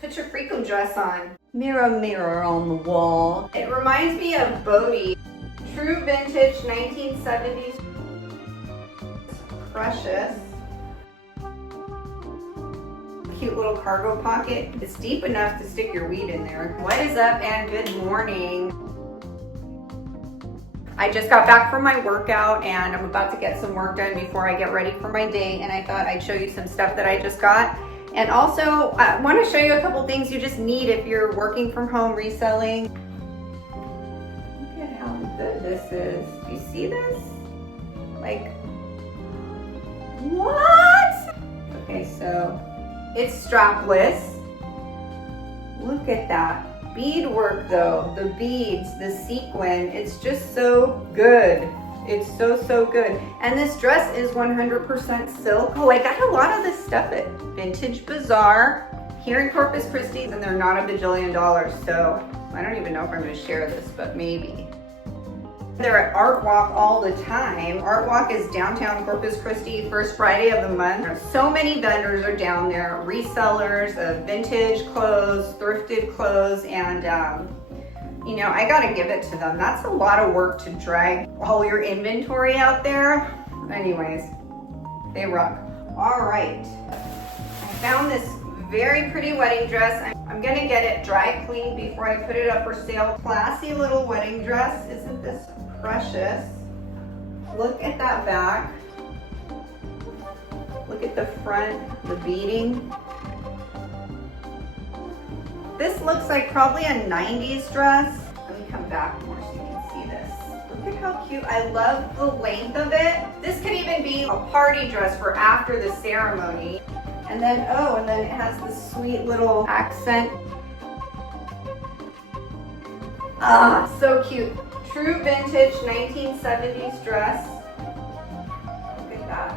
Put your freakum dress on. Mirror, mirror on the wall. It reminds me of Bodie. True vintage 1970s. Precious. Cute little cargo pocket. It's deep enough to stick your weed in there. What is up and good morning. I just got back from my workout and I'm about to get some work done before I get ready for my day, and I thought I'd show you some stuff that I just got. And also I want to show you a couple things you just need if you're working from home reselling. Look at how good this is. Do you see this? Like, what? Okay, so it's strapless. Look at that. Beadwork though, the beads, the sequin, it's just so good. It's so good. And this dress is 100% silk. Oh, I got a lot of this stuff at Vintage Bazaar here in Corpus Christi, and they're not a bajillion dollars, so I don't even know if I'm gonna share this, but maybe. They're at Art Walk all the time. Art Walk is downtown Corpus Christi, first Friday of the month. So many vendors are down there, resellers of vintage clothes, thrifted clothes, and you know, I gotta give it to them. That's a lot of work to drag all your inventory out there. Anyways, they rock. All right, I found this very pretty wedding dress. I'm gonna get it dry cleaned before I put it up for sale. Classy little wedding dress. Isn't this precious? Look at that back. Look at the front, the beading. This looks like probably a 90s dress. Let me come back more so you can see this. Look at how cute. I love the length of it. This could even be a party dress for after the ceremony. And then, oh, and then it has this sweet little accent. Ah, so cute. True vintage 1970s dress. Look at that.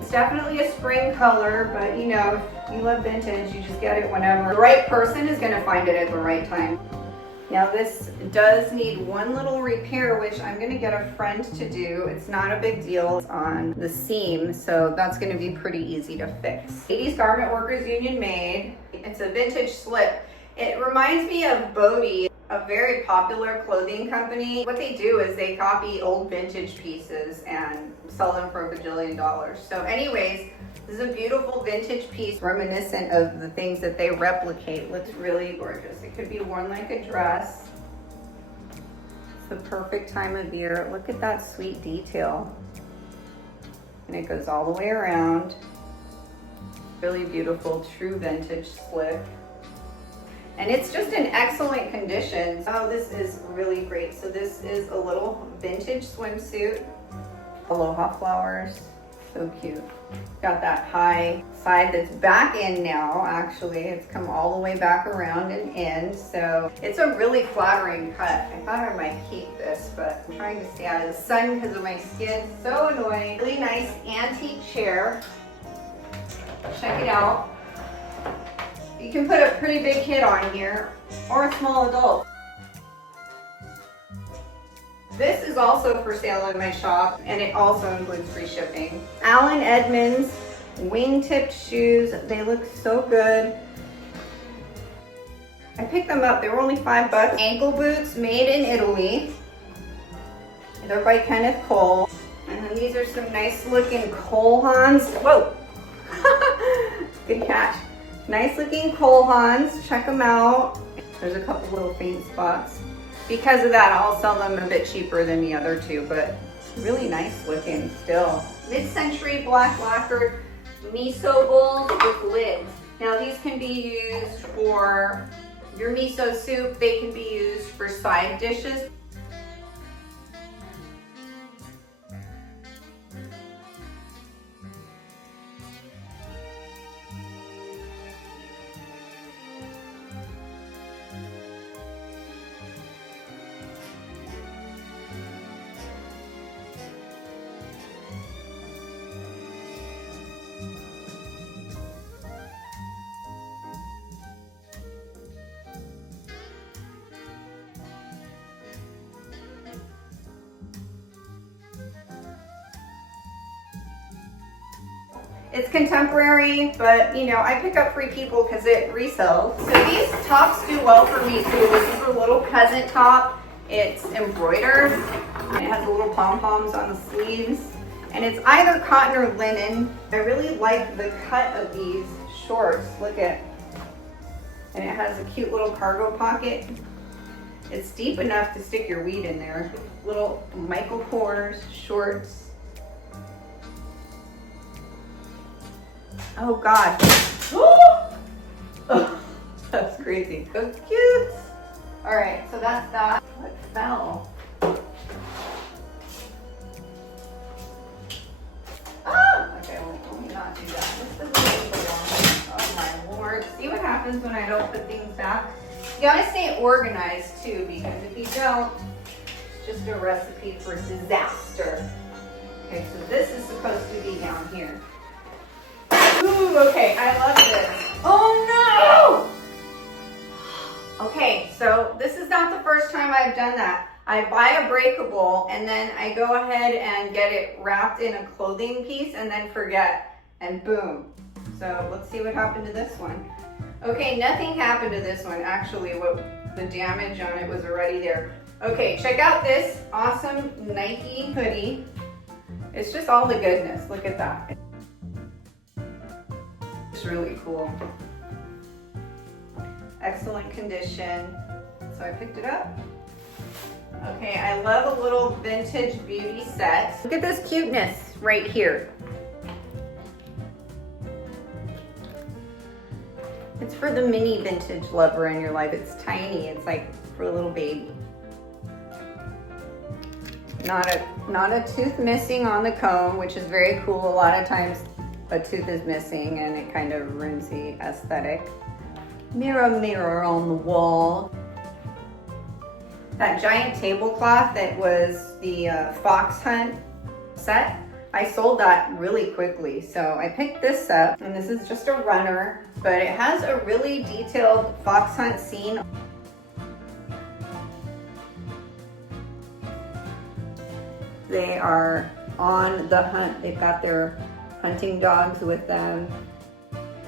It's definitely a spring color, but you know, if you love vintage, you just get it whenever. The right person is gonna find it at the right time. Now this does need one little repair, which I'm gonna get a friend to do. It's not a big deal. It's on the seam, so that's gonna be pretty easy to fix. Ladies Garment Workers Union made. It's a vintage slip. It reminds me of Bodie, a very popular clothing company. What they do is they copy old vintage pieces and sell them for a bajillion dollars. So anyways, this is a beautiful vintage piece reminiscent of the things that they replicate. Looks really gorgeous. It could be worn like a dress. It's the perfect time of year. Look at that sweet detail. And it goes all the way around. Really beautiful, true vintage slip. And it's just in excellent condition. Oh, this is really great. So this is a little vintage swimsuit. Aloha flowers, so cute. Got that high side that's back in now, actually. It's come all the way back around and in. So it's a really flattering cut. I thought I might keep this, but I'm trying to stay out of the sun because of my skin. So annoying. Really nice antique chair. Check it out. You can put a pretty big kid on here or a small adult. This is also for sale in my shop, and it also includes free shipping. Allen Edmonds wing-tipped shoes. They look so good. I picked them up. They were only $5. Ankle boots made in Italy. They're by Kenneth Cole. And then these are some nice looking Cole Haans. Whoa! Good catch. Nice looking Cole Haans, check them out. There's a couple little faint spots. Because of that, I'll sell them a bit cheaper than the other two, but really nice looking still. Mid-century black lacquered miso bowls with lids. Now these can be used for your miso soup. They can be used for side dishes. It's contemporary, but you know, I pick up Free People because it resells. So these tops do well for me too. This is a little peasant top. It's embroidered. And it has the little pom-poms on the sleeves. And it's either cotton or linen. I really like the cut of these shorts. Look at, and it has a cute little cargo pocket. It's deep enough to stick your weed in there. Little Michael Kors shorts. Oh God. Oh, that's crazy. So cute. All right, so that's that. What fell? Ah! Okay, well, let me not do that. This doesn't even belong. Oh my Lord. See what happens when I don't put things back? You gotta stay organized too, because if you don't, it's just a recipe for disaster. Okay, so this is supposed to be down here. Ooh, okay, I love this. Oh no! Okay, so this is not the first time I've done that. I buy a breakable and then I go ahead and get it wrapped in a clothing piece and then forget, and boom. So let's see what happened to this one. Okay, nothing happened to this one. Actually, what the damage on it was already there. Okay, check out this awesome Nike hoodie. It's just all the goodness. Look at that. It's really cool. Excellent condition. So I picked it up. Okay, I love a little vintage beauty set. Look at this cuteness right here. It's for the mini vintage lover in your life. It's tiny. It's like for a little baby. Not a tooth missing on the comb, which is very cool. A lot of times a tooth is missing and it kind of ruins the aesthetic. Mirror, mirror on the wall. That giant tablecloth that was the fox hunt set, I sold that really quickly. So I picked this up, and this is just a runner, but it has a really detailed fox hunt scene. They are on the hunt. They've got their hunting dogs with them.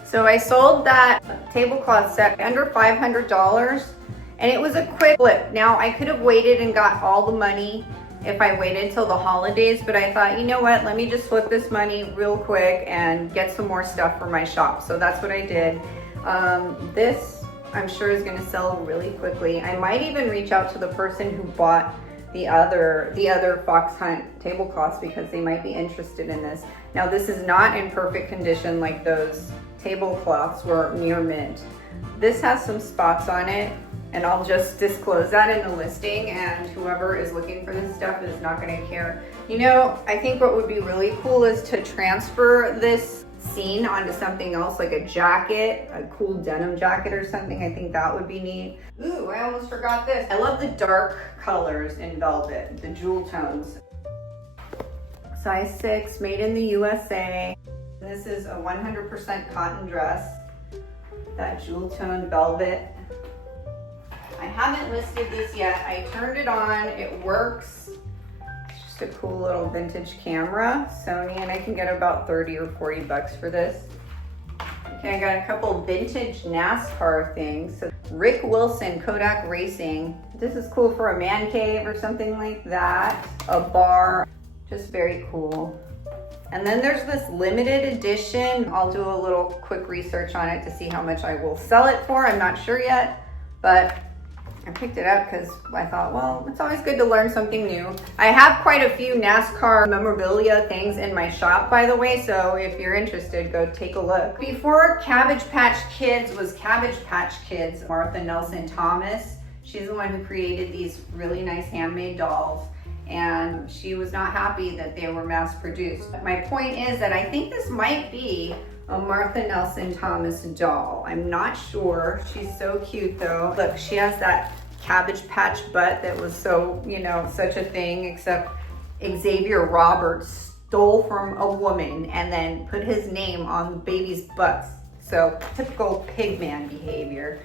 So I sold that tablecloth set under $500, and it was a quick flip. Now I could have waited and got all the money if I waited till the holidays, but I thought, you know what, let me just flip this money real quick and get some more stuff for my shop. So that's what I did. This I'm sure is gonna sell really quickly. I might even reach out to the person who bought the other fox hunt tablecloths because they might be interested in this. Now this is not in perfect condition like those tablecloths were near mint. This has some spots on it, and I'll just disclose that in the listing, and whoever is looking for this stuff is not gonna care. You know, I think what would be really cool is to transfer this scene onto something else, like a jacket, a cool denim jacket or something. I think that would be neat. Ooh, I almost forgot this. I love the dark colors in velvet, the jewel tones. Size 6, made in the USA. This is a 100% cotton dress. That jewel tone velvet. I haven't listed this yet. I turned it on, it works. It's just a cool little vintage camera, Sony, and I can get about 30 or 40 bucks for this. Okay, I got a couple vintage NASCAR things. So Rick Wilson, Kodak Racing. This is cool for a man cave or something like that. A bar, just very cool. And then there's this limited edition. I'll do a little quick research on it to see how much I will sell it for. I'm not sure yet, but I picked it up because I thought, well, it's always good to learn something new. I have quite a few NASCAR memorabilia things in my shop, by the way, so if you're interested, go take a look. Before Cabbage Patch Kids was Cabbage Patch Kids, Martha Nelson Thomas, she's the one who created these really nice handmade dolls, and she was not happy that they were mass produced. My point is that I think this might be a Martha Nelson Thomas doll. I'm not sure. She's so cute though. Look, she has that Cabbage Patch butt that was so, you know, such a thing, except Xavier Roberts stole from a woman and then put his name on the baby's butts. So typical pigman behavior.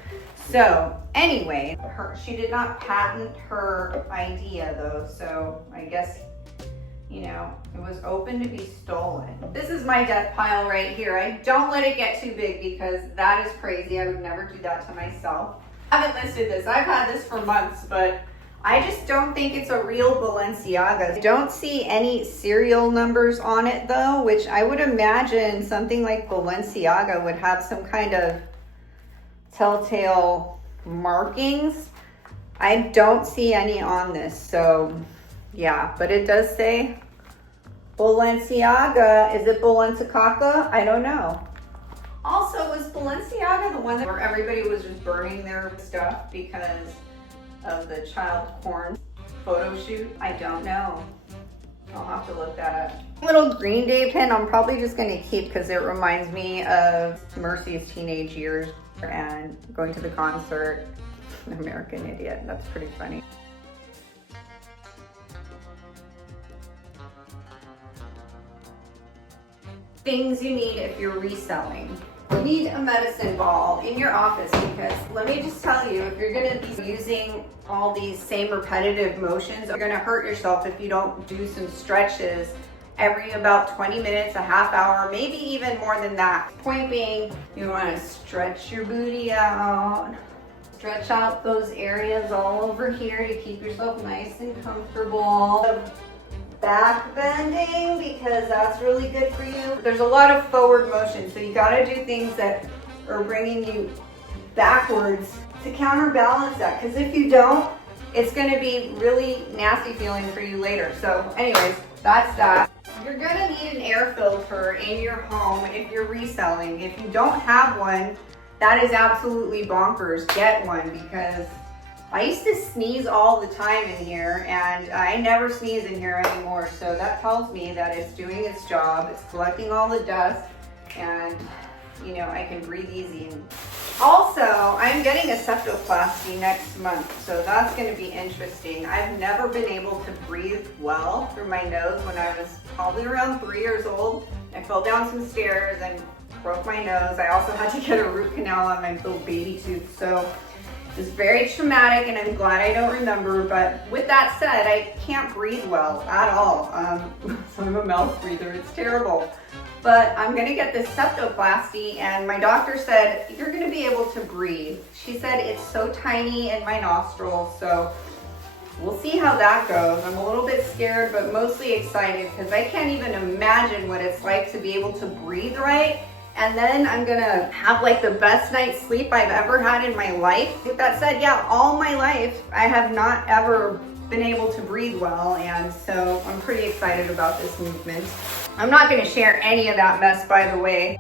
So anyway, she did not patent her idea though. So I guess, you know, it was open to be stolen. This is my death pile right here. I don't let it get too big because that is crazy. I would never do that to myself. I haven't listed this. I've had this for months, but I just don't think it's a real Balenciaga. I don't see any serial numbers on it though, which I would imagine something like Balenciaga would have some kind of telltale markings. I don't see any on this, so yeah, but it does say Balenciaga. Is it Balenciaga? I don't know. Also, was Balenciaga the one where everybody was just burning their stuff because of the child porn photo shoot? I don't know. I'll have to look that up. Little Green Day pin I'm probably just gonna keep because it reminds me of Mercy's teenage years and going to the concert. American Idiot, that's pretty funny. Things you need if you're reselling. You need a medicine ball in your office because let me just tell you, if you're gonna be using all these same repetitive motions, you're gonna hurt yourself if you don't do some stretches every about 20 minutes, a half hour, maybe even more than that. Point being, you wanna stretch your booty out, stretch out those areas all over here to keep yourself nice and comfortable. Back bending because that's really good for you. There's a lot of forward motion, so you gotta do things that are bringing you backwards to counterbalance that, because if you don't, it's gonna be really nasty feeling for you later. So anyways, that's that. You're gonna need an air filter in your home if you're reselling. If you don't have one, that is absolutely bonkers. Get one, because I used to sneeze all the time in here and I never sneeze in here anymore. So that tells me that it's doing its job. It's collecting all the dust and, you know, I can breathe easy. Also, I'm getting a septoplasty next month, so that's going to be interesting. I've never been able to breathe well through my nose when I was probably around 3 years old. I fell down some stairs and broke my nose. I also had to get a root canal on my little baby tooth. So it's very traumatic and I'm glad I don't remember, but with that said, I can't breathe well at all. So I'm a mouth breather, it's terrible. But I'm gonna get this septoplasty and my doctor said, you're gonna be able to breathe. She said it's so tiny in my nostrils, so we'll see how that goes. I'm a little bit scared, but mostly excited because I can't even imagine what it's like to be able to breathe right. And then I'm gonna have like the best night's sleep I've ever had in my life. With that said, yeah, all my life, I have not ever been able to breathe well. And so I'm pretty excited about this movement. I'm not gonna share any of that mess, by the way.